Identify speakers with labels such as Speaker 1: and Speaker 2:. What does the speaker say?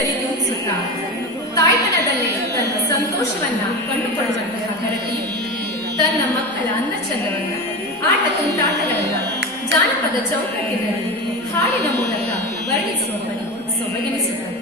Speaker 1: ಸರಿದೂಗಿಸುತ್ತಾ ತಾಯ್ತನದಲ್ಲೇ ತನ್ನ ಸಂತೋಷವನ್ನ ಕಂಡುಕೊಳ್ಳುವಂತಹ ಹರತೆಯು ತನ್ನ ಮಕ್ಕಳ ಅಂದಚಂದವನ್ನ ಆಟ ತುಂಟಾಟಗಳನ್ನ ಜಾನಪದ ಚೌಕಟ್ಟಿನಲ್ಲಿ ಹಾಡಿನ ಮೂಲಕ ವರ್ಣಿಸುವ ಪರಿ ಸೊಬಗೆನಿಸುತ್ತದೆ.